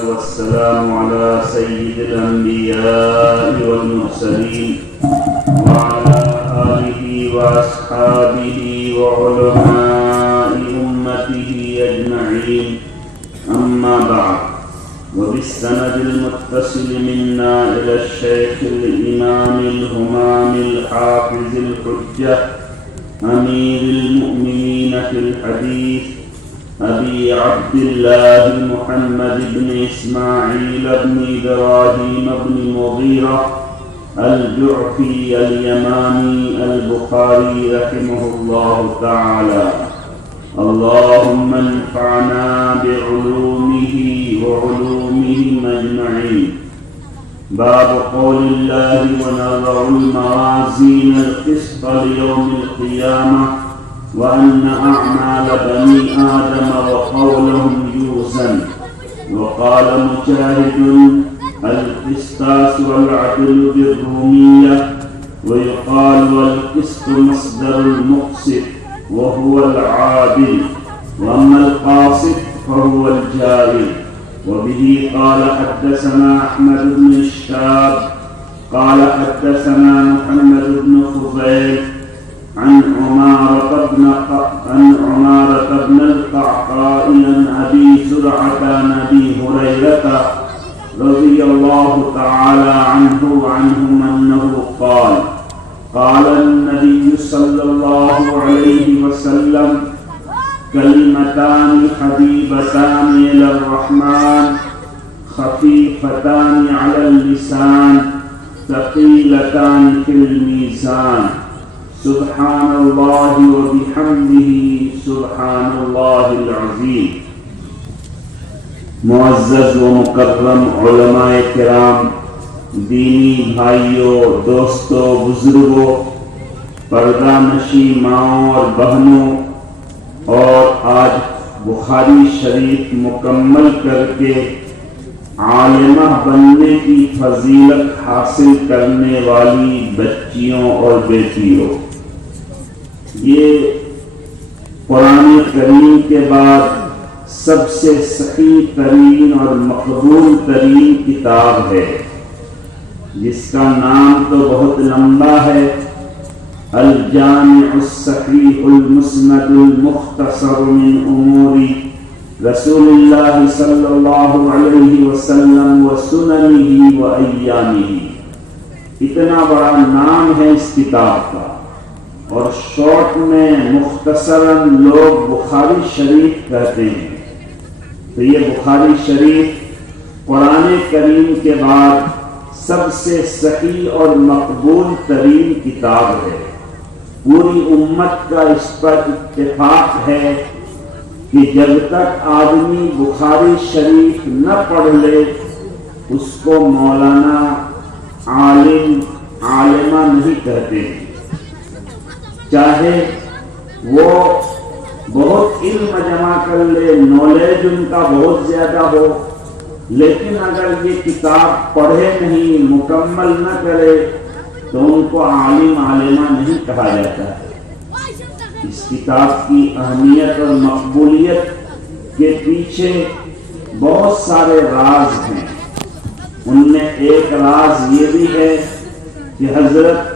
والسلام على سيد الأنبياء والمرسلين وعلى آله وأصحابه وعلماء أمته أجمعين. أما بعد، وبالسند المتصل منا إلى الشيخ الإمام الهمام الحافظ الحجة أمير المؤمنين في الحديث أبي عبد الله محمد بن إسماعيل بن إبراهيم بن مغيرة الجعفي اليماني البخاري رحمه الله تعالى. اللهم انفعنا بعلومه وعلومهم أجمعين. باب قول الله ونضع الموازين القسط ليوم القيامة وأن أعمال بني آدم وقولهم يوزن. وقال مجاهد القسطاس والعدل بالرومية، ويقال والقسط مصدر المقسط وهو العادل، وأما القاسط فهو الجاري. وبه قال حدثنا أحمد بن الشاب قال حدثنا محمد بن فضيل عن عمارة بن القعقاع عن أبي زرعة عن أبي هريرة رضي الله تعالى عنه وعنهم أنه قال: قال النبي صلى الله عليه وسلم: كلمتان حبيبتان إلى الرحمن خفيفتان على اللسان ثقيلتان في الميزان، سبحان اللہ وبحمدہ سبحان اللہ العظیم. معزز و مکرم علماء کرام، دینی بھائیوں، دوستوں، بزرگوں، پردہ نشی ماؤں اور بہنوں، اور آج بخاری شریف مکمل کر کے عالمہ بننے کی فضیلت حاصل کرنے والی بچیوں اور بیٹیوں، یہ قرآن کریم کے بعد سب سے صحیح ترین اور مقبول ترین کتاب ہے، جس کا نام تو بہت لمبا ہے: الجامع الصحیح المسند المختصر من امور رسول اللہ صلی اللہ علیہ وسلم و سننہ و ایامہ. اتنا بڑا نام ہے اس کتاب کا، اور شارٹ میں مختصراً لوگ بخاری شریف کہتے ہیں. تو یہ بخاری شریف قرآن کریم کے بعد سب سے صحیح اور مقبول ترین کتاب ہے. پوری امت کا اس پر اتفاق ہے کہ جب تک آدمی بخاری شریف نہ پڑھ لے اس کو مولانا، عالم، عالمہ نہیں کہتے ہیں. چاہے وہ بہت علم جمع کر لے، نالج ان کا بہت زیادہ ہو، لیکن اگر یہ کتاب پڑھے نہیں، مکمل نہ کرے، تو ان کو عالم، عالمہ نہیں کہا جاتا ہے. اس کتاب کی اہمیت اور مقبولیت کے پیچھے بہت سارے راز ہیں. ان میں ایک راز یہ بھی ہے کہ حضرت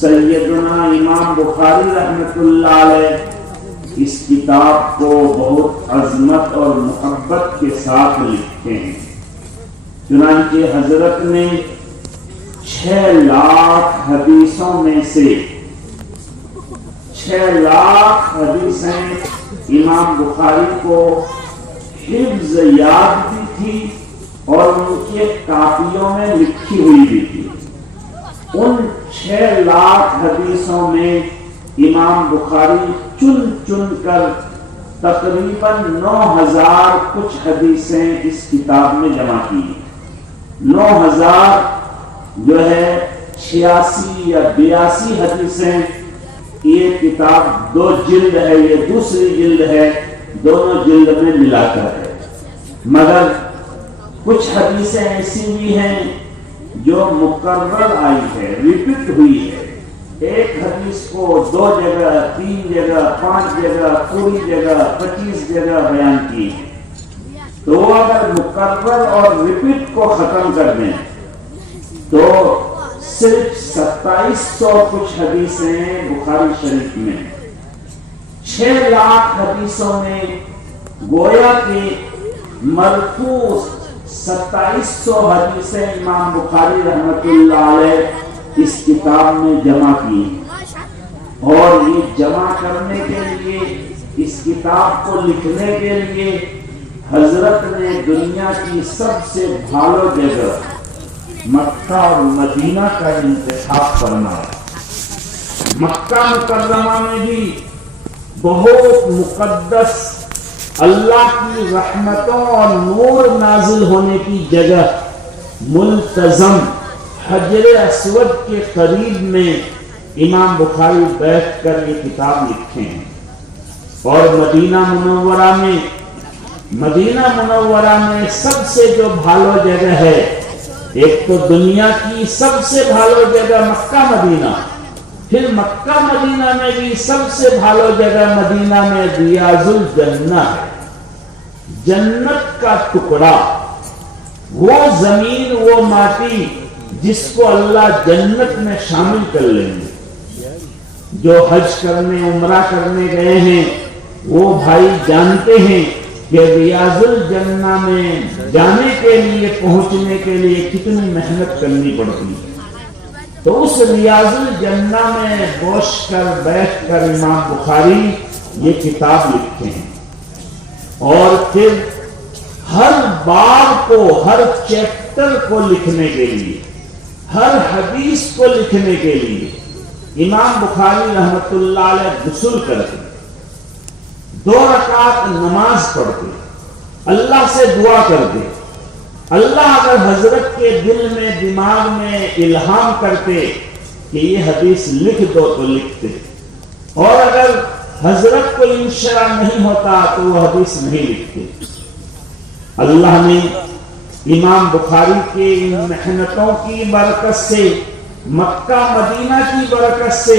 سیدنا امام بخاری رحمۃ اللہ علیہ اس کتاب کو بہت عظمت اور محبت کے ساتھ لکھتے ہیں. چنانچہ حضرت نے 6 لاکھ حدیثوں میں سے 6 لاکھ حدیثیں امام بخاری کو حفظ یاد بھی تھی اور ان کے کاپیوں میں لکھی ہوئی بھی تھی. ان 6 لاکھ حدیثوں میں امام بخاری چن چن کر تقریباً 9000 کچھ حدیثیں اس کتاب میں جمع کی. 9000 جو ہے 86 یا 82 حدیثیں. یہ کتاب 2 جلد ہے، یہ دوسری جلد ہے، دونوں جلد میں ملا کر ہے. مگر کچھ حدیثیں ایسی بھی ہیں جو مکرر آئی ہے، ریپیٹ ہوئی ہے. ایک حدیث کو 2 جگہ، 3 جگہ، 5 جگہ، پوری جگہ، 25 جگہ بیان کی ہے. تو اگر مکرر اور ریپیٹ کو ختم کر دیں تو صرف 2700 کچھ حدیثیں ہیں بخاری شریف میں. 6 لاکھ حدیثوں میں گویا کہ مرفوع 2700 حدیثیں امام بخاری رحمت اللہ علیہ اس کتاب میں جمع کی ہیں. اور یہ جمع کرنے کے لیے، اس کتاب کو لکھنے کے لیے حضرت نے دنیا کی سب سے بھالو جگہ مکہ اور مدینہ کا انتخاب کرنا. مکہ مکرمہ میں بھی بہت مقدس اللہ کی رحمتوں اور نور نازل ہونے کی جگہ ملتزم حجر اسود کے قریب میں امام بخاری بیٹھ کر یہ کتاب لکھے ہیں. اور مدینہ منورہ میں سب سے جو بھالو جگہ ہے، ایک تو دنیا کی سب سے بھالو جگہ مکہ مدینہ، پھر مکہ مدینہ میں بھی سب سے بھالو جگہ مدینہ میں ریاض الجنہ ہے. جنت کا ٹکڑا، وہ زمین، وہ ماٹی جس کو اللہ جنت میں شامل کر لیں گے. جو حج کرنے عمرہ کرنے گئے ہیں وہ بھائی جانتے ہیں کہ ریاض الجنہ میں جانے کے لیے، پہنچنے کے لیے کتنی محنت کرنی پڑتی ہے. تو اس ریاض الجنہ میں بیٹھ کر امام بخاری یہ کتاب لکھتے ہیں. اور پھر ہر باب کو، ہر چیپٹر کو لکھنے کے لیے، ہر حدیث کو لکھنے کے لیے امام بخاری رحمت اللہ علیہ غسل کرتے، 2 رکعت نماز پڑھتے، اللہ سے دعا کرتے. اللہ اگر حضرت کے دل میں، دماغ میں الہام کرتے کہ یہ حدیث لکھ دو تو لکھتے، اور اگر حضرت کو انشاء نہیں ہوتا تو وہ حدیث نہیں لکھتے. اللہ نے امام بخاری کے ان محنتوں کی برکت سے، مکہ مدینہ کی برکت سے،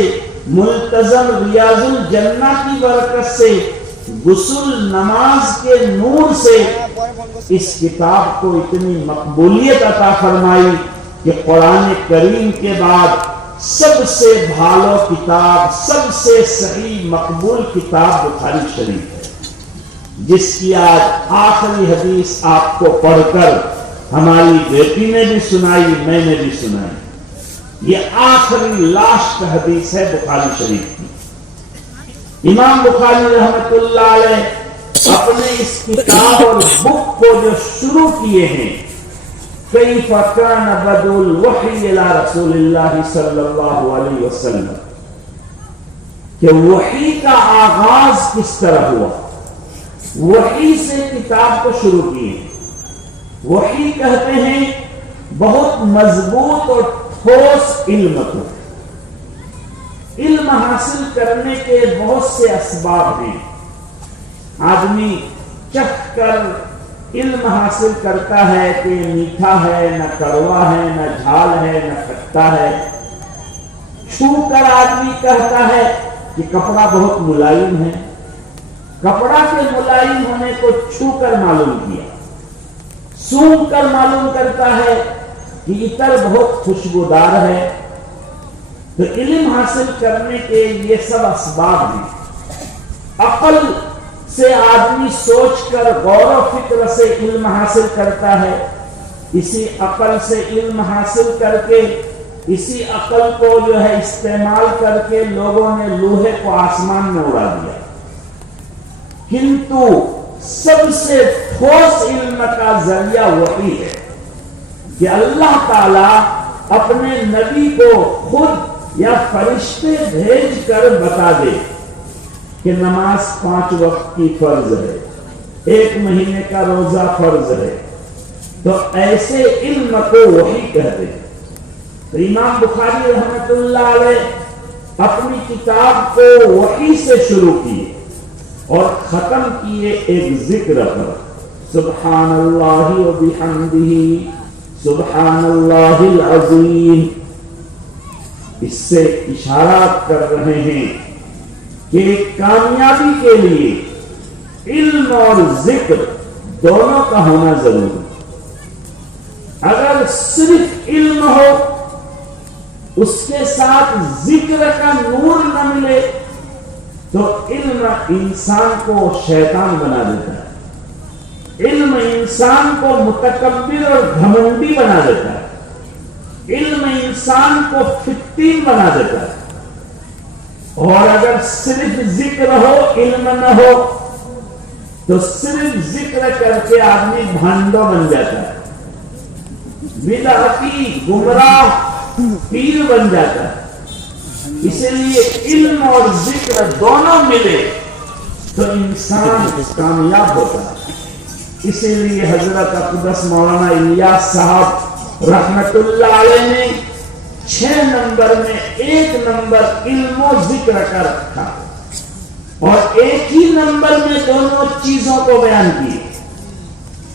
ملتزم ریاض الجنہ کی برکت سے، غسل نماز کے نور سے اس کتاب کو اتنی مقبولیت عطا فرمائی کہ قرآن کریم کے بعد سب سے بھالو کتاب، سب سے صحیح مقبول کتاب بخاری شریف ہے، جس کی آج آخری حدیث آپ کو پڑھ کر ہماری بیٹی نے بھی سنائی، میں نے بھی سنائی. یہ آخری لاسٹ حدیث ہے بخاری شریف کی. امام بخاری رحمت اللہ علیہ اپنے اس کتاب اور بک کو جو شروع کیے ہیں، کیف کان بدء الوحی الی رسول اللہ صلی اللہ علیہ وسلم، کہ وحی کا آغاز کس طرح ہوا. وحی سے کتاب کو شروع کیے. وحی کہتے ہیں بہت مضبوط اور ٹھوس علم کو. علم حاصل کرنے کے بہت سے اسباب ہیں. آدمی چکھ کر علم حاصل کرتا ہے کہ میٹھا ہے، نہ کڑوا ہے، نہ جھال ہے، نہ کھٹا ہے. چھو کر آدمی کہتا ہے کہ کپڑا بہت ملائم ہے. کپڑا کے ملائم ہونے کو چھو کر معلوم کیا. سونگھ کر معلوم کرتا ہے کہ عطر بہت خوشبودار ہے. تو علم حاصل کرنے کے یہ سب اسباب ہیں. عقل سے آدمی سوچ کر، غور و فکر سے علم حاصل کرتا ہے. اسی عقل سے علم حاصل کر کے، اسی عقل کو جو ہے استعمال کر کے لوگوں نے لوہے کو آسمان میں اڑا دیا. کنتو سب سے ٹھوس علم کا ذریعہ وحی ہے کہ اللہ تعالیٰ اپنے نبی کو خود یا فرشتے بھیج کر بتا دے کہ نماز 5 وقت کی فرض ہے، 1 مہینے کا روزہ فرض ہے. تو ایسے علم کو وحی کہتے ہیں. تو امام بخاری رحمت اللہ علیہ اپنی کتاب کو وحی سے شروع کیے اور ختم کیے ایک ذکر پر، سبحان اللہ و بحمدہ سبحان اللہ العظیم. اس سے اشارات کر رہے ہیں کہ کامیابی کے لیے علم اور ذکر دونوں کا ہونا ضروری. اگر صرف علم ہو اس کے ساتھ ذکر کا نور نہ ملے تو علم انسان کو شیطان بنا دیتا ہے. علم انسان کو متکبر اور گھمنڈی بنا دیتا ہے. علم انسان کو فتین بنا دیتا ہے. اور اگر صرف ذکر ہو علم نہ ہو تو صرف ذکر کر کے آدمی بھانڈو بن جاتا ہے, بدعتی گمراہ پیر بن جاتا ہے. اسی لیے علم اور ذکر دونوں ملے تو انسان کامیاب ہوتا ہے. اسی لیے حضرت اقدس مولانا الیاس صاحب رحمت اللہ علیہ نے 6 نمبر میں 1 نمبر علم و ذکر کا رکھا اور ایک ہی نمبر میں دونوں چیزوں کو بیان کیے.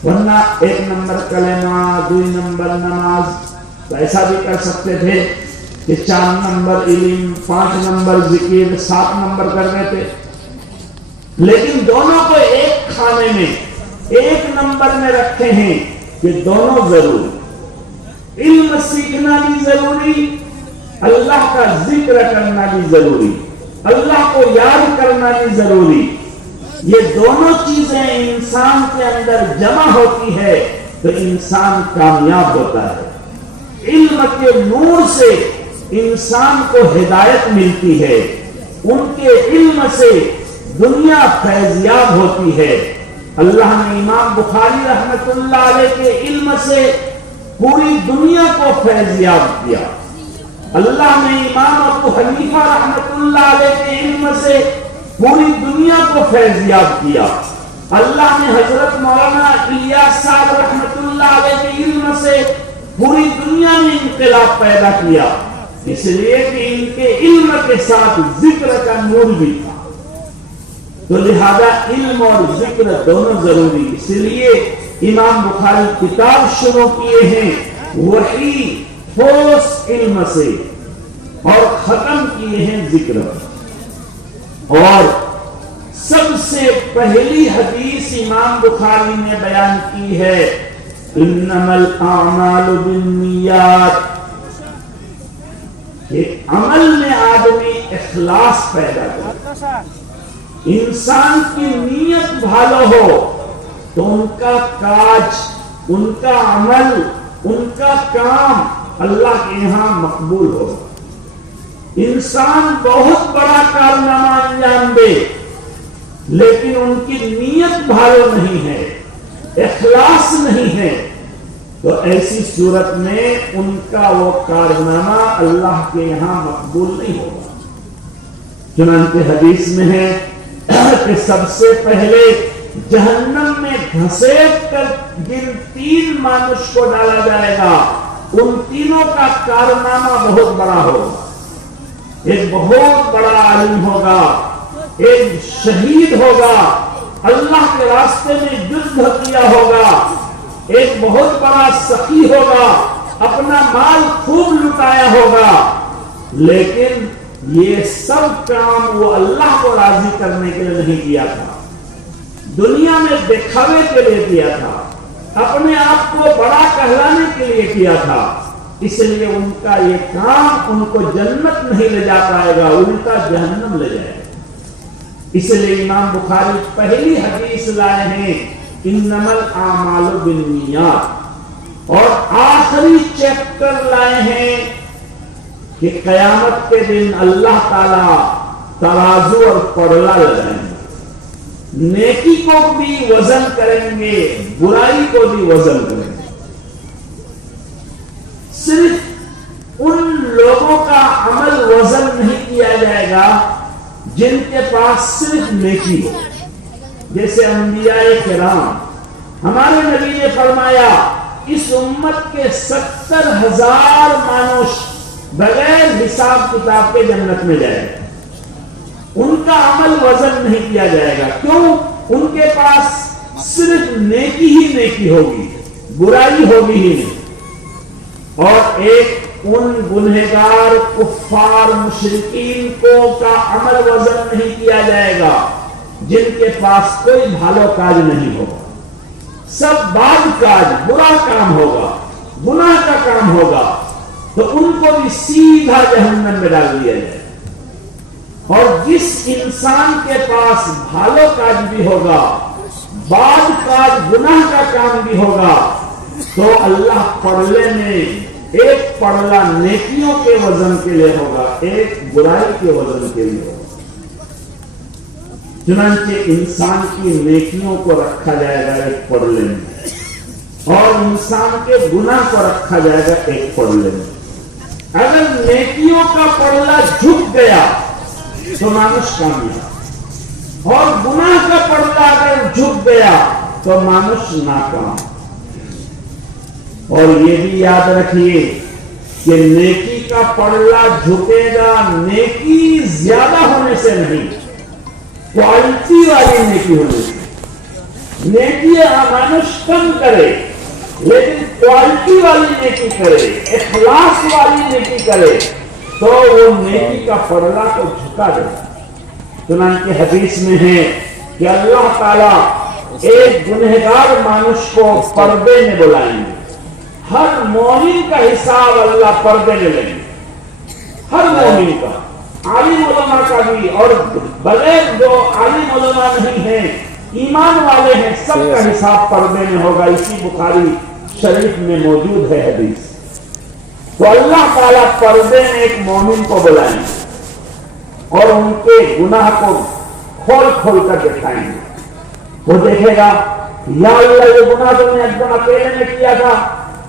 ورنہ 1 نمبر کلمہ 2 نمبر نماز, تو ایسا بھی کر سکتے تھے کہ 4 نمبر علم 5 نمبر ذکر 7 نمبر کر رہے تھے. لیکن دونوں کو ایک کھانے میں 1 نمبر میں رکھے ہیں کہ دونوں ضروری. علم سیکھنا بھی ضروری, اللہ کا ذکر کرنا بھی ضروری, اللہ کو یاد کرنا بھی ضروری. یہ دونوں چیزیں انسان کے اندر جمع ہوتی ہے تو انسان کامیاب ہوتا ہے. علم کے نور سے انسان کو ہدایت ملتی ہے, ان کے علم سے دنیا فیضیاب ہوتی ہے. اللہ نے امام بخاری رحمت اللہ علیہ کے علم سے پوری دنیا کو فیضیاب کیا. اللہ نے امام ابو حنیفہ رحمت اللہ علیہ کے علم سے پوری دنیا کو فیضیاب کیا. اللہ نے حضرت مولانا الیاس صاحب رحمت اللہ علیہ کے علم سے پوری دنیا میں انقلاب پیدا کیا, اس لیے کہ ان کے علم کے ساتھ ذکر کا نور بھی تھا. تو لہذا علم اور ذکر دونوں ضروری. اس لیے امام بخاری کتاب شروع کیے ہیں وحی ٹھوس علم سے اور ختم کیے ہیں ذکر. اور سب سے پہلی حدیث امام بخاری نے بیان کی ہے انما الاعمال بالنیات, کہ عمل میں آدمی اخلاص پیدا کرے. انسان کی نیت بھالو ہو تو ان کا کاج, ان کا عمل, ان کا کام اللہ کے یہاں مقبول ہوگا. انسان بہت بڑا کارنامہ انجام دے لیکن ان کی نیت بھالو نہیں ہے, اخلاص نہیں ہے, تو ایسی صورت میں ان کا وہ کارنامہ اللہ کے یہاں مقبول نہیں ہوگا. چنانچہ حدیث میں ہے کہ سب سے پہلے جہنم میں گھسیٹ کر جن 3 مانوش کو ڈالا جائے گا ان تینوں کا کارنامہ بہت بڑا ہوگا. ایک بہت بڑا عالم ہوگا, ایک شہید ہوگا, اللہ کے راستے میں جدھ کیا ہوگا, ایک بہت بڑا سخی ہوگا, اپنا مال خوب لٹایا ہوگا, لیکن یہ سب کام وہ اللہ کو راضی کرنے کے لیے نہیں کیا تھا, دنیا میں دکھاوے کے لیے کیا تھا, اپنے آپ کو بڑا کہلانے کے لیے کیا تھا. اس لیے ان کا یہ کام ان کو جنت نہیں لے جا پائے گا, الٹا جہنم لے جائے گا. اس لیے امام بخاری پہلی حدیث لائے ہیں انما الاعمال بالنیات, اور آخری چیپٹر لائے ہیں کہ قیامت کے دن اللہ تعالی ترازو اور پڑلا لگائیں گے, نیکی کو بھی وزن کریں گے, برائی کو بھی وزن کریں گے. صرف ان لوگوں کا عمل وزن نہیں کیا جائے گا جن کے پاس صرف نیکی ہو, جیسے انبیاء کرام. ہمارے نبی نے فرمایا اس امت کے 70,000 مانوش بغیر حساب کتاب کے جنت میں جائے گا. ان کا عمل وزن نہیں کیا جائے گا. کیوں؟ ان کے پاس صرف نیکی ہی نیکی ہوگی, برائی ہوگی ہی نہیں. اور ایک ان گنہگار کفار مشرکین کو کا عمل وزن نہیں کیا جائے گا جن کے پاس کوئی بھالو کاج نہیں ہوگا. سب بد کاج برا کام ہوگا، گناہ کا کام ہوگا، تو ان کو بھی سیدھا جہنم میں ڈال دیا جائے. اور جس انسان کے پاس بھالو کاج بھی ہوگا، بعد کاج گناہ کا کام بھی ہوگا، تو اللہ پرلے میں ایک پرلا نیکیوں کے وزن کے لیے ہوگا، ایک برائی کے وزن کے لیے ہوگا. چنانچہ انسان کی نیکیوں کو رکھا جائے گا ایک پرلے میں، اور انسان کے گناہ کو رکھا جائے گا ایک پرلے میں. اگر نیکیوں کا پرلا جھک گیا تو مانوس کامیاب، اور گناہ کا پرلا اگر جھک گیا تو مانوس ناکام. اور یہ بھی یاد رکھیے کہ نیکی کا پرلا جھکے گا نیکی زیادہ ہونے سے نہیں، کوالٹی والی نیکی ہونے سے. نیکی مانوس کم کرے لیکن کوالٹی والی نیکی کرے، اخلاص والی نیکی کرے، تو وہ نیکی کا پرلا کو جھکا دے. چنانچہ حدیث میں ہے کہ اللہ تعالیٰ ایک گنہگار مانوس کو پردے میں بلائیں گے. ہر مومن کا حساب اللہ پردے میں لیں گے، ہر مومن کا، عالم علماء کا بھی، اور بغیر جو عالم علماء نہیں ہیں، ایمان والے ہیں، سب کا حساب پردے میں ہوگا. اسی بخاری شریف میں موجود ہے حدیث. تو اللہ تعالیٰ پردے میں ایک مومن کو بلائیں گے اور ان کے گناہ کو کھول کھول کر دکھائیں گے. وہ دیکھے گا، یا اللہ یہ گناہ تم نے ایک دم اکیلے میں کیا تھا،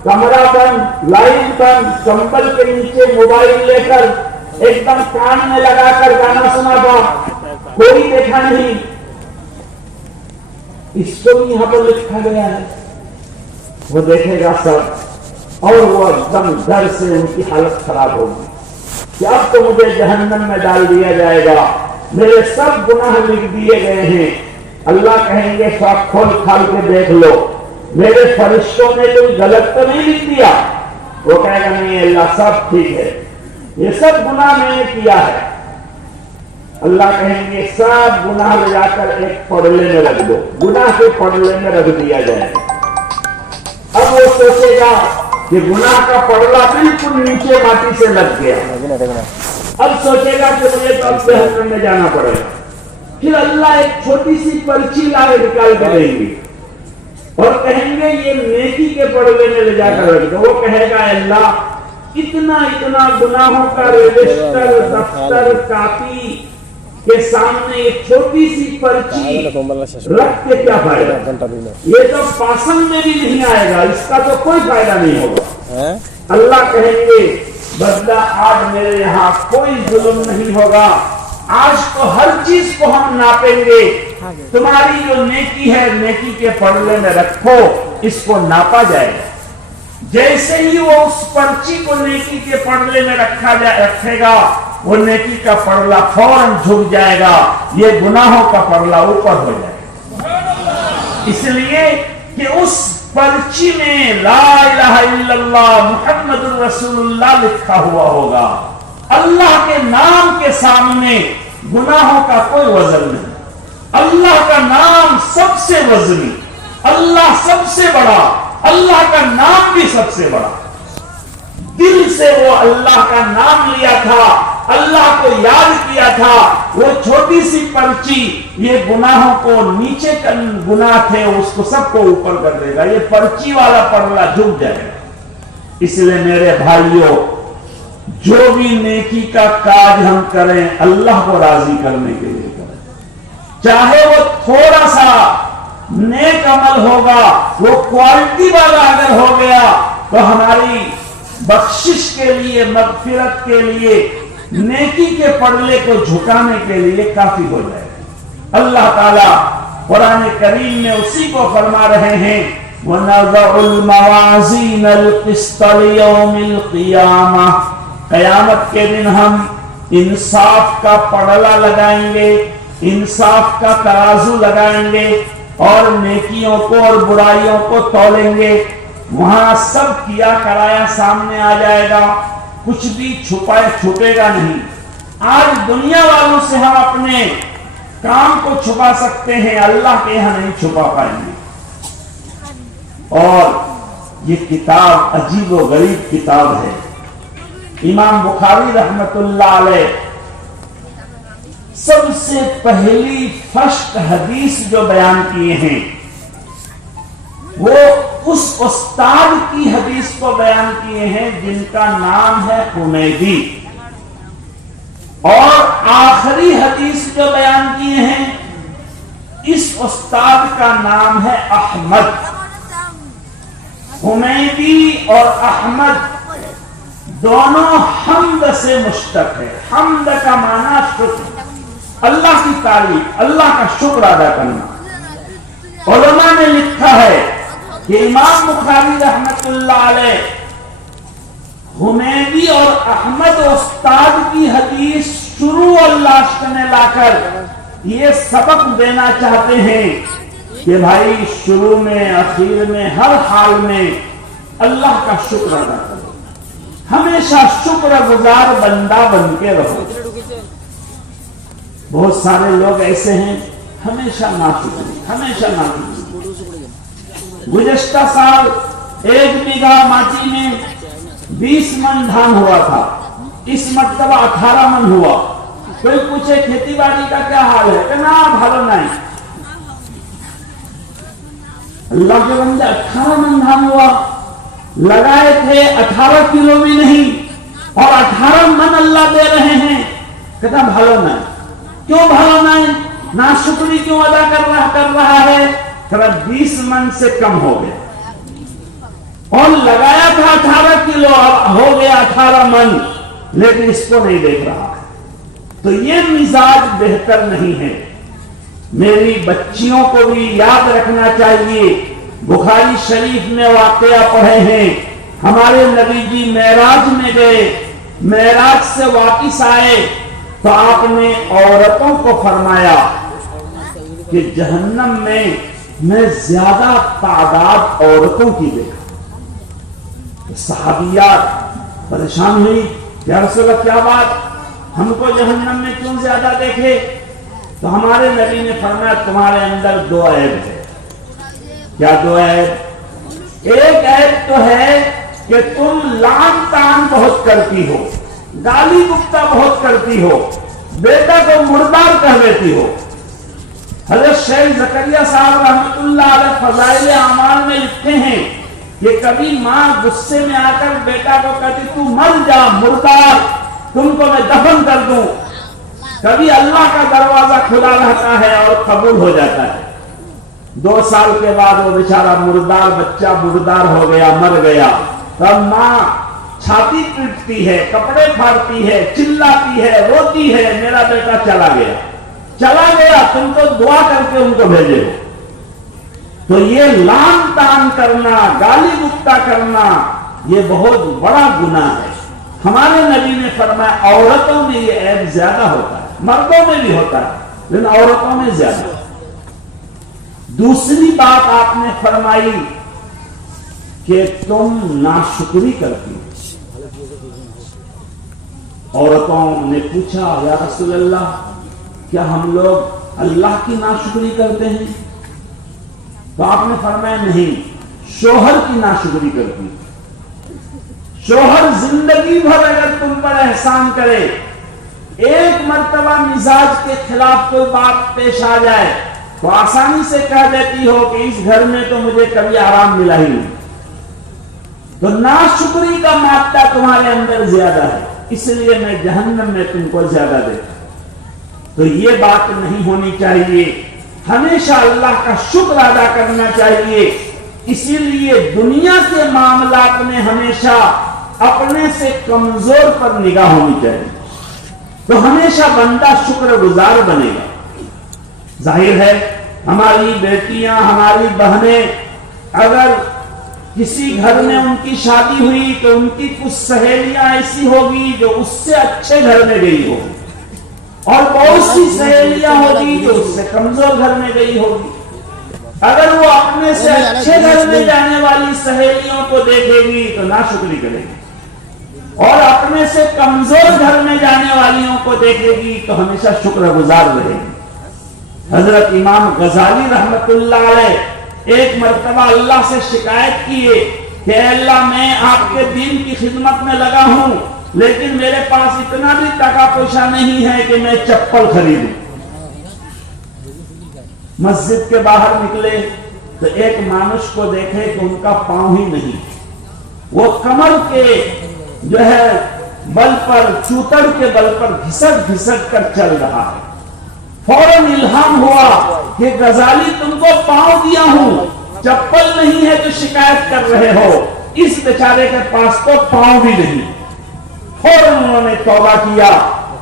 کمرہ بند، لائٹ بند، کمبل کے نیچے موبائل لے کر ایک دم کان میں لگا کر گانا سنا تھا، کوئی دیکھا نہیں. اس کو بھی یہاں پر لکھا گیا ہے. وہ دیکھے گا سب، اور وہ ایک دم ڈر سے ان کی حالت خراب ہوگی کہ اب تو مجھے جہنم میں ڈال دیا جائے گا، میرے سب گناہ لکھ دیے گئے ہیں. اللہ کہیں گے سب کھول کھال کے دیکھ لو، میرے فرشتوں نے کوئی غلط تو نہیں لکھ دیا؟ وہ کہے گا نہیں اللہ سب ٹھیک ہے، یہ سب گناہ میں نے کیا ہے. اللہ کہیں گے سب گناہ لے جا کر ایک پڑلے میں رکھ دو، گناہ کے پڑلے میں رکھ دیا جائے. اب وہ سوچے گا کہ گناہ کا پڑلا بالکل نیچے ماٹی سے لگ گیا، اب سوچے گا کہ مجھے تو اب جہنم میں جانا پڑے گا. پھر اللہ ایک چھوٹی سی پرچی لا کے نکال کے دیں گے اور کہیں گے یہ نیکی کے پڑلے میں لے جا کر رکھ دو. وہ کہے گا اللہ اتنا اتنا گناہوں کا رجسٹر دفتر کاپی کے سامنے ایک چھوٹی سی پرچی رکھ کے کیا فائدہ؟ یہ تو پاسن میں بھی نہیں آئے گا، اس کا تو کوئی فائدہ نہیں ہوگا. اللہ کہیں گے بدلہ آج میرے یہاں کوئی ظلم نہیں ہوگا، آج تو ہر چیز کو ہم ناپیں گے. تمہاری جو نیکی ہے نیکی کے پڑلے میں رکھو، اس کو ناپا جائے گا. جیسے ہی وہ اس پرچی کو نیکی کے پڑلے میں رکھے گا، وہ نیکی کا پڑلا فوراً جھک جائے گا، یہ گناہوں کا پڑلا اوپر ہو جائے گا. اس لیے کہ اس پرچی میں لا الہ الا اللہ محمد الرسول اللہ لکھا ہوا ہوگا. اللہ کے نام کے سامنے گناہوں کا کوئی وزن نہیں. اللہ کا نام سب سے وزنی، اللہ سب سے بڑا، اللہ کا نام بھی سب سے بڑا. دل سے وہ اللہ کا نام لیا تھا، اللہ کو یاد کیا تھا. وہ چھوٹی سی پرچی یہ گناہوں کو نیچے گناہ تھے اس کو سب کو اوپر کر دے گا، یہ پرچی والا پڑلا جھک جائے گا. اس لیے میرے بھائیوں، جو بھی نیکی کا کاج ہم کریں اللہ کو راضی کرنے کے لیے کریں. چاہے وہ تھوڑا سا نیک عمل ہوگا، وہ کوالٹی والا اگر ہو گیا تو ہماری بخشش کے لیے، مغفرت کے لیے، نیکی کے پڑلے کو جھکانے کے لیے کافی ہو جائے. اللہ تعالیٰ قرآن کریم میں اسی کو فرما رہے ہیں وَنَضَعُ الْمَوَازِينَ الْقِسْطَ لِيَوْمِ الْقِيَامَةِ. قیامت کے دن ہم انصاف کا پڑلا لگائیں گے، انصاف کا ترازو لگائیں گے اور نیکیوں کو اور برائیوں کو تولیں گے. وہاں سب کیا کرایا سامنے آ جائے گا، کچھ بھی چھپے گا نہیں. آج دنیا والوں سے ہم اپنے کام کو چھپا سکتے ہیں، اللہ کے یہاں نہیں چھپا پائیں گے. اور یہ کتاب عجیب و غریب کتاب ہے۔ امام بخاری رحمت اللہ علیہ سب سے پہلی فرسٹ حدیث جو بیان کیے ہیں وہ اس استاد کی حدیث کو بیان کیے ہیں جن کا نام ہے حمیدی، اور آخری حدیث جو بیان کیے ہیں اس استاد کا نام ہے احمد۔ حمیدی اور احمد دونوں حمد سے مشتق ہے۔ حمد کا معنی شکر، اللہ کی تعریف، اللہ کا شکر ادا کرنا۔ علماء نے لکھا ہے کہ امام بخاری رحمت اللہ علیہ حمیدی اور احمد استاد کی حدیث شروع اور لاسٹ میں لا کر یہ سبق دینا چاہتے ہیں کہ بھائی شروع میں، اخیر میں، ہر حال میں اللہ کا شکر ادا کرو، ہمیشہ شکر گزار بندہ بن کے رہو۔ بہت سارے لوگ ایسے ہیں ہمیشہ ناشکری، ہمیشہ ناشکری۔ گزشتہ سال 1 بیگھہ ماٹی میں 20 من دھان ہوا تھا، اس مرتبہ 18 من ہوا۔ کوئی پوچھے کھیتی باڑی کا کیا حال ہے، کہ نا بھالو نہیں۔ اللہ کے بندے 18 من دھان ہوا، لگائے تھے 18 کلو بھی نہیں، اور 18 من اللہ دے رہے ہیں، کہتا بھالو نہیں۔ کیوں بھالو نہیں؟ ناشکری کیوں ادا کر رہا ہے؟ 20 من سے کم ہو گیا، اور لگایا تھا 18 کلو، اب ہو گیا 18 من، لیکن اس کو نہیں دیکھ رہا ہے۔ تو یہ مزاج بہتر نہیں ہے۔ میری بچیوں کو بھی یاد رکھنا چاہیے، بخاری شریف میں واقعہ پڑھے ہیں، ہمارے نبی جی معراج میں گئے، معراج سے واپس آئے تو آپ نے عورتوں کو فرمایا کہ جہنم میں زیادہ تعداد عورتوں کی دیکھا۔ صحابیات پریشان ہوئی، یا رسول اللہ کیا بات، ہم کو جہنم میں کیوں زیادہ دیکھے؟ تو ہمارے نبی نے فرمایا تمہارے اندر 2 عیب ہے۔ کیا 2 عیب؟ ایک عیب تو ہے کہ تم لعن طعن بہت کرتی ہو، گالی گفتہ بہت کرتی ہو، بیٹا کو مردار کہہ دیتی ہو۔ حضرت شیخ زکریا صاحب رحمت اللہ علیہ فضائل اعمال میں لکھتے ہیں کہ کبھی ماں غصے میں آ کر بیٹا کو کہتی تو مر جا مردار، تم کو میں دفن کر دوں۔ کبھی اللہ کا دروازہ کھلا رہتا ہے اور قبول ہو جاتا ہے۔ 2 سال کے بعد وہ بیچارہ مردار بچہ مردار ہو گیا، مر گیا۔ تب ماں چھاتی پیٹتی ہے، کپڑے پھاڑتی ہے، چلاتی ہے، روتی ہے، میرا بیٹا چلا گیا، چلا گیا، تم تو دعا کر کے ان کو بھیجے ہو۔ تو یہ لعن طعن کرنا، گالی گفتہ کرنا، یہ بہت بڑا گناہ ہے۔ ہمارے نبی نے فرمایا عورتوں میں یہ عیب زیادہ ہوتا ہے، مردوں میں بھی ہوتا ہے لیکن عورتوں میں زیادہ۔ دوسری بات آپ نے فرمائی کہ تم ناشکری کرتی ہو۔ عورتوں نے پوچھا یا رسول اللہ کیا ہم لوگ اللہ کی ناشکری کرتے ہیں؟ تو آپ نے فرمایا نہیں، شوہر کی ناشکری کرتی ہو۔ شوہر زندگی بھر اگر تم پر احسان کرے، ایک مرتبہ مزاج کے خلاف کوئی بات پیش آ جائے تو آسانی سے کہہ دیتی ہو کہ اس گھر میں تو مجھے کبھی آرام ملا ہی نہیں۔ تو ناشکری کا مادہ تمہارے اندر زیادہ ہے، اس لیے میں جہنم میں تم کو زیادہ دیتا۔ تو یہ بات نہیں ہونی چاہیے، ہمیشہ اللہ کا شکر ادا کرنا چاہیے۔ اسی لیے دنیا کے معاملات میں ہمیشہ اپنے سے کمزور پر نگاہ ہونی چاہیے، تو ہمیشہ بندہ شکر گزار بنے گا۔ ظاہر ہے ہماری بیٹیاں، ہماری بہنیں اگر کسی گھر میں ان کی شادی ہوئی تو ان کی کچھ سہیلیاں ایسی ہوگی جو اس سے اچھے گھر میں گئی ہوگی، اور بہت سی سہیلیاں ہوگی جو اس سے کمزور گھر میں گئی ہوگی۔ اگر وہ اپنے سے اچھے گھر میں جانے والی سہیلیوں کو دیکھے گی تو ناشکری کرے گی، اور اپنے سے کمزور گھر میں جانے والیوں کو دیکھے گی تو ہمیشہ شکر گزار رہے گی۔ حضرت امام غزالی رحمت اللہ علیہ ایک مرتبہ اللہ سے شکایت کیے کہ اے اللہ میں آپ کے دین کی خدمت میں لگا ہوں لیکن میرے پاس اتنا بھی ٹکا پیسہ نہیں ہے کہ میں چپل خریدوں۔ مسجد کے باہر نکلے تو ایک مانوش کو دیکھے کہ ان کا پاؤں ہی نہیں، وہ کمر کے جو ہے بل پر، چوتڑ کے بل پر گھسٹ گھسٹ کر چل رہا ہے۔ فوراً الہام ہوا کہ غزالی تم کو پاؤں دیا ہوں، چپل نہیں ہے تو شکایت کر رہے ہو، اس بیچارے کے پاس تو پاؤں بھی نہیں۔ فوراً انہوں نے توبہ کیا،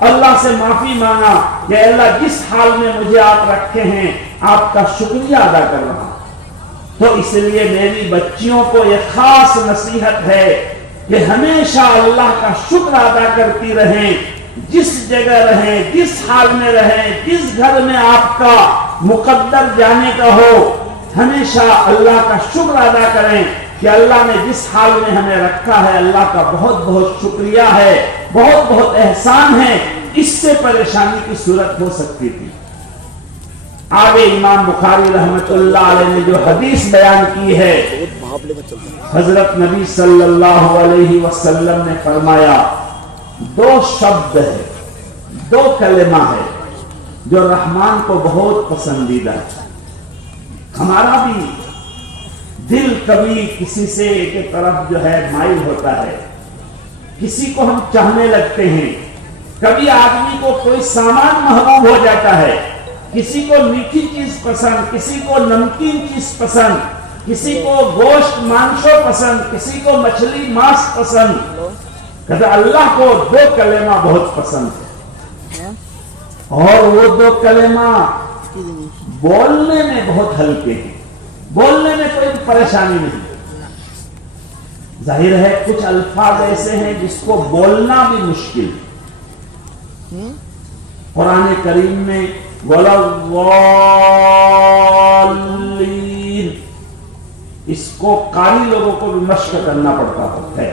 اللہ سے معافی مانگا کہ اللہ جس حال میں مجھے آپ رکھے ہیں آپ کا شکریہ ادا کر رہا ہوں۔ تو اس لیے میری بچیوں کو یہ خاص نصیحت ہے کہ ہمیشہ اللہ کا شکر ادا کرتی رہیں، جس جگہ رہیں، جس حال میں رہیں، جس گھر میں آپ کا مقدر جانے کا ہو، ہمیشہ اللہ کا شکر ادا کریں کہ اللہ نے جس حال میں ہمیں رکھا ہے اللہ کا بہت بہت شکریہ ہے، بہت بہت احسان ہے، اس سے پریشانی کی صورت ہو سکتی تھی۔ آگے امام بخاری رحمت اللہ علیہ نے جو حدیث بیان کی ہے، حضرت نبی صلی اللہ علیہ وسلم نے فرمایا دو شبد ہے، دو کلمہ ہے جو رحمان کو بہت پسندیدہ ہے۔ ہمارا بھی دل کبھی کسی سے ایک طرف جو ہے مائل ہوتا ہے، کسی کو ہم چاہنے لگتے ہیں، کبھی آدمی کو کوئی سامان محبوب ہو جاتا ہے، کسی کو میٹھی چیز پسند، کسی کو نمکین چیز پسند، کسی کو گوشت مانسو پسند، کسی کو مچھلی ماس پسند۔ کہتا اللہ کو دو کلمہ بہت پسند ہے، اور وہ دو کلمہ بولنے میں بہت ہلکے ہیں، بولنے میں کوئی پریشانی نہیں۔ ظاہر ہے کچھ الفاظ ایسے ہیں جس کو بولنا بھی مشکل ہے۔ قرآن کریم میں وَلَا الضَّالِّينَ، اس کو قاری لوگوں کو بھی مشق کرنا پڑتا ہے،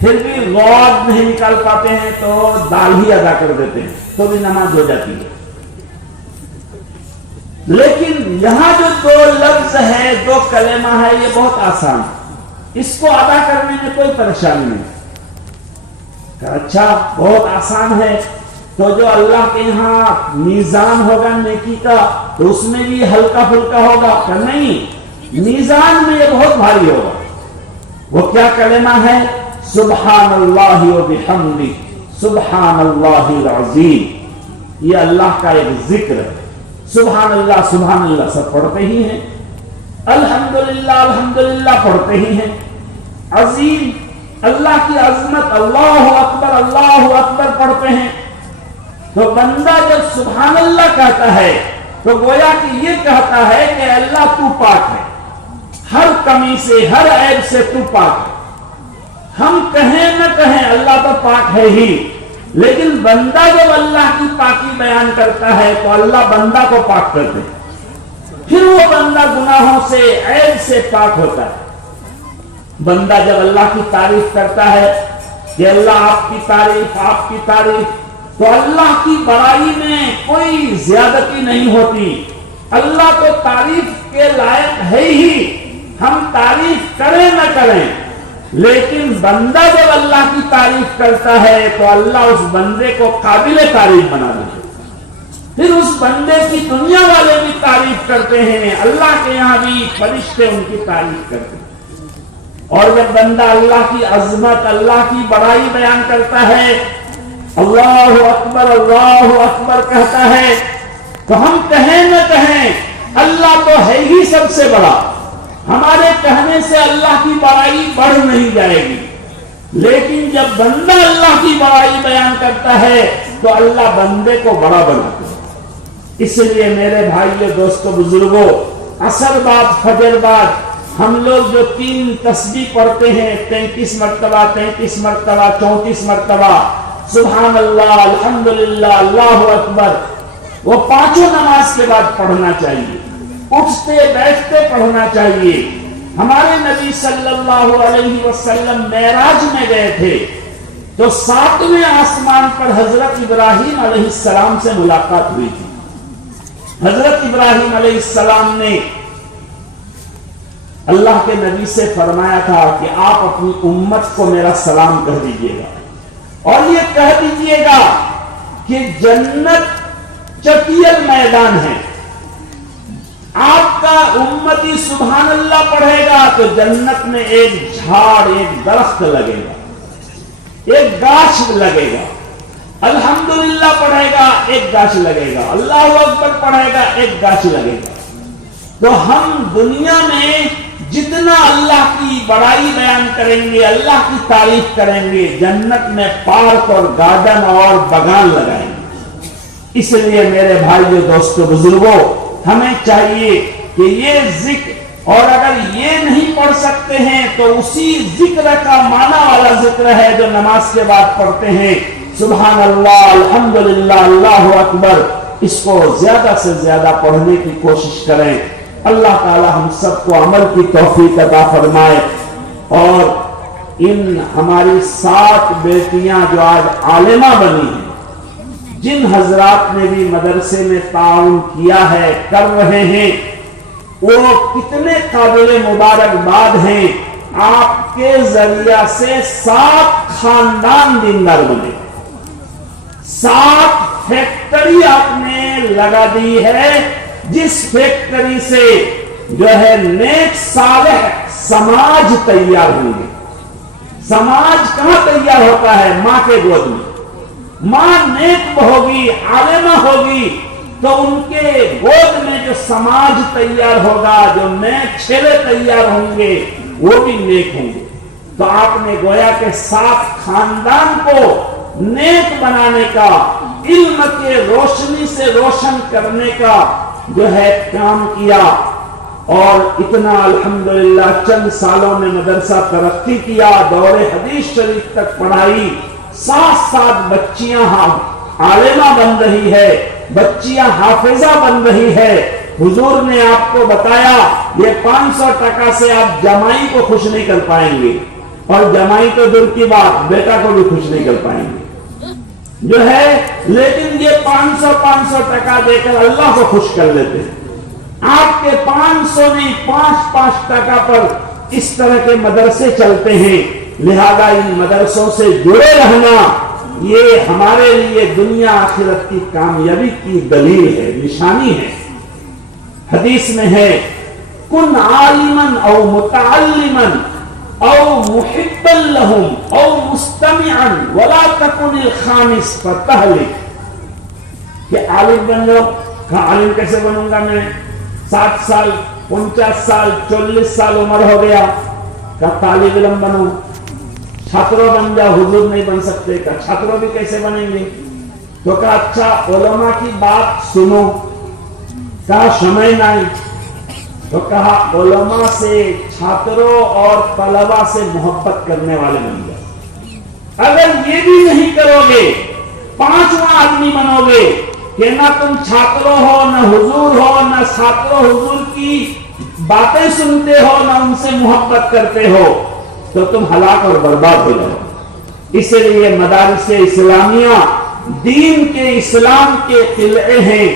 پھر بھی غور نہیں نکال پاتے ہیں تو دال ہی ادا کر دیتے ہیں تو بھی نماز ہو جاتی ہے۔ لیکن یہاں جو دو لفظ ہے، دو کلمہ ہے، یہ بہت آسان ہے، اس کو ادا کرنے میں کوئی پریشانی نہیں۔ کہ اچھا بہت آسان ہے تو جو اللہ کے یہاں میزان ہوگا نیکی کا تو اس میں بھی ہلکا پھلکا ہوگا؟ کہ نہیں، میزان میں یہ بہت بھاری ہوگا۔ وہ کیا کلمہ ہے؟ سبحان اللہ و بحمدہ سبحان اللہ العظیم۔ یہ اللہ کا ایک ذکر ہے۔ سبحان اللہ سب پڑھتے ہی ہیں، الحمدللہ الحمدللہ پڑھتے ہی ہیں۔ عظیم، اللہ کی عظمت، اللہ اکبر پڑھتے ہیں۔ تو بندہ جب سبحان اللہ کہتا ہے تو گویا کہ یہ کہتا ہے کہ اللہ تو پاک ہے، ہر کمی سے، ہر عیب سے تو پاک ہے۔ ہم کہیں نہ کہیں اللہ تو پاک ہے ہی، لیکن بندہ جب اللہ کی پاکی بیان کرتا ہے تو اللہ بندہ کو پاک کرتے ہیں، پھر وہ بندہ گناہوں سے، عیب سے پاک ہوتا ہے۔ بندہ جب اللہ کی تعریف کرتا ہے کہ اللہ آپ کی تعریف، تو اللہ کی بڑائی میں کوئی زیادتی نہیں ہوتی۔ اللہ تو تعریف کے لائق ہے ہی، ہم تعریف کریں نہ کریں، لیکن بندہ جب اللہ کی تعریف کرتا ہے تو اللہ اس بندے کو قابل تعریف بنا دیتے ہیں۔ پھر اس بندے کی دنیا والے بھی تعریف کرتے ہیں، اللہ کے یہاں بھی فرشتے ان کی تعریف کرتے ہیں۔ اور جب بندہ اللہ کی عظمت، اللہ کی بڑائی بیان کرتا ہے، اللہ اکبر کہتا ہے، تو ہم کہیں نہ کہیں اللہ تو ہے ہی سب سے بڑا، ہمارے کہنے سے اللہ کی بڑائی بڑھ نہیں جائے گی، لیکن جب بندہ اللہ کی بڑائی بیان کرتا ہے تو اللہ بندے کو بڑا بناتا ہے۔ اس لیے میرے بھائیو، دوستو، بزرگوں، عصر بعد فجر بعد ہم لوگ جو 3 تسبیح پڑھتے ہیں، 33 مرتبہ 34 مرتبہ سبحان اللہ، الحمدللہ، اللہ اکبر، وہ پانچوں نماز کے بعد پڑھنا چاہیے، اٹھتے بیٹھتے پڑھنا چاہیے۔ ہمارے نبی صلی اللہ علیہ وسلم معراج میں گئے تھے تو 7ویں آسمان پر حضرت ابراہیم علیہ السلام سے ملاقات ہوئی تھی۔ حضرت ابراہیم علیہ السلام نے اللہ کے نبی سے فرمایا تھا کہ آپ اپنی امت کو میرا سلام کہہ دیجئے گا، اور یہ کہہ دیجئے گا کہ جنت چٹیل میدان ہے۔ آپ کا امتی سبحان اللہ پڑھے گا تو جنت میں ایک جھاڑ، ایک درخت لگے گا، ایک گاچھ لگے گا۔ الحمدللہ پڑھے گا، ایک گاچھ لگے گا۔ اللہ اکبر پڑھے گا، ایک گاچھ لگے گا۔ تو ہم دنیا میں جتنا اللہ کی بڑائی بیان کریں گے، اللہ کی تعریف کریں گے، جنت میں پارک اور گارڈن اور بغان لگائیں گے۔ اس لیے میرے بھائیو، دوستو، بزرگوں، ہمیں چاہیے کہ یہ ذکر، اور اگر یہ نہیں پڑھ سکتے ہیں تو اسی ذکر کا معنی والا ذکر ہے جو نماز کے بعد پڑھتے ہیں، سبحان اللہ، الحمدللہ، اللہ اکبر، اس کو زیادہ سے زیادہ پڑھنے کی کوشش کریں۔ اللہ تعالی ہم سب کو عمل کی توفیق عطا فرمائے، اور ان ہماری 7 بیٹیاں جو آج عالمہ بنی ہیں، جن حضرات نے بھی مدرسے میں تعاون کیا ہے، کر رہے ہیں، وہ کتنے قابل مبارکباد ہیں۔ آپ کے ذریعہ سے 7 خاندان دیندار بنے، 7 فیکٹری آپ نے لگا دی ہے، جس فیکٹری سے جو ہے نیک صالح سماج تیار ہوں گے۔ سماج کہاں تیار ہوتا ہے؟ ماں کے گود میں۔ ماں نیک ہوگی، عالمہ ہوگی، تو ان کے گود میں جو سماج تیار ہوگا، جو نیک چہرے تیار ہوں گے، وہ بھی نیک ہوں گے۔ تو آپ نے گویا کہ 7 خاندان کو نیک بنانے کا، علم کے روشنی سے روشن کرنے کا جو ہے کام کیا، اور اتنا الحمدللہ چند سالوں میں مدرسہ ترقی کیا، دور حدیث شریف تک پڑھائی، 7 بچیاں عالمہ بن رہی ہے، بچیاں حافظہ بن رہی ہے۔ حضور نے آپ کو بتایا یہ 500 ٹکا سے آپ جمائی کو خوش نہیں کر پائیں گے، اور جمائی تو دور کی بات، بیٹا کو بھی خوش نہیں کر پائیں گے جو ہے، لیکن یہ 500 ٹکا دے کر اللہ کو خوش کر لیتے ہیں۔ آپ کے 500 نہیں، 5 ٹکا پر اس طرح کے مدرسے چلتے ہیں۔ لہذا ان مدرسوں سے جڑے رہنا یہ ہمارے لیے دنیا آخرت کی کامیابی کی دلیل ہے، نشانی ہے۔ حدیث میں ہے، کن عالما او متعلما او محبا لهم او مستمعا ولا تكن الخامس فتهلك۔ کہ عالم بن جاؤ۔ کہا عالم کیسے بنوں گا میں؟ 60 سال، 49 سال، 40 سال عمر ہو گیا۔ کہا طالب علم بنو۔ چھاتروں بن جاؤ۔ حضور نہیں بن سکتے۔ کہا چھاتروں بھی کیسے بنیں گے؟ تو کہا اچھا علماء کی بات سنو۔ کہا سمے نہیں۔ تو کہا علماء سے، چھاتروں اور طلباء سے محبت کرنے والے بن جاؤ۔ اگر یہ بھی نہیں کرو گے، 5واں آدمی بنو گے کہ نہ تم چھاتروں ہو، نہ حضور ہو، نہ چھاتروں حضور کی باتیں سنتے ہو، نہ ان سے محبت کرتے ہو، تو تم ہلاک اور برباد ہو جاؤ۔ اس لیے مدارس اسلامیہ دین کے، اسلام کے قلعے ہیں۔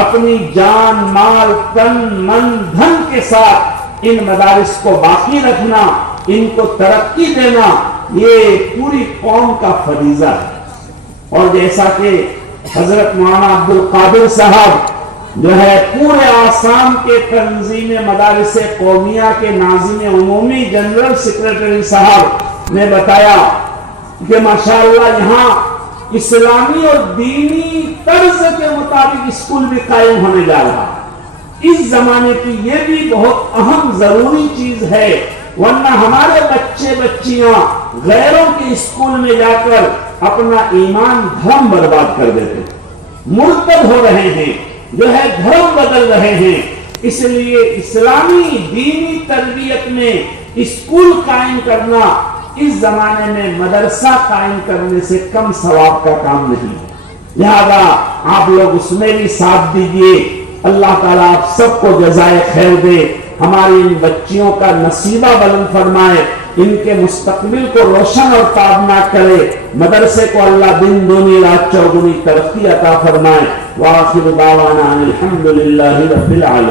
اپنی جان، مال، تن، من، دھن کے ساتھ ان مدارس کو باقی رکھنا، ان کو ترقی دینا، یہ پوری قوم کا فریضہ ہے۔ اور جیسا کہ حضرت مولانا عبدالقادر صاحب جو ہے پورے آسام کے تنظیم مدارس قومیہ کے ناظم عمومی جنرل سیکرٹری صاحب نے بتایا کہ ماشاءاللہ یہاں اسلامی اور دینی طرز کے مطابق اسکول بھی قائم ہونے جا رہا ہے۔ اس زمانے کی یہ بھی بہت اہم ضروری چیز ہے، ورنہ ہمارے بچے بچیاں غیروں کے اسکول میں جا کر اپنا ایمان دھرم برباد کر دیتے، مرتد ہو رہے ہیں، جو ہے دھرم بدل رہے ہیں۔ اس لیے اسلامی دینی تربیت میں اسکول قائم کرنا اس زمانے میں مدرسہ قائم کرنے سے کم ثواب کا کام نہیں ہے۔ لہذا آپ لوگ اس میں بھی ساتھ دیجئے۔ اللہ تعالیٰ آپ سب کو جزائے خیر دے، ہماری ان بچیوں کا نصیبہ بلند فرمائے، ان کے مستقبل کو روشن اور تابناک کرے، مدرسے کو اللہ دن دونی رات چوگنی ترقی عطا فرمائے۔ وآخر دعوانا الحمدللہ رب العالمین۔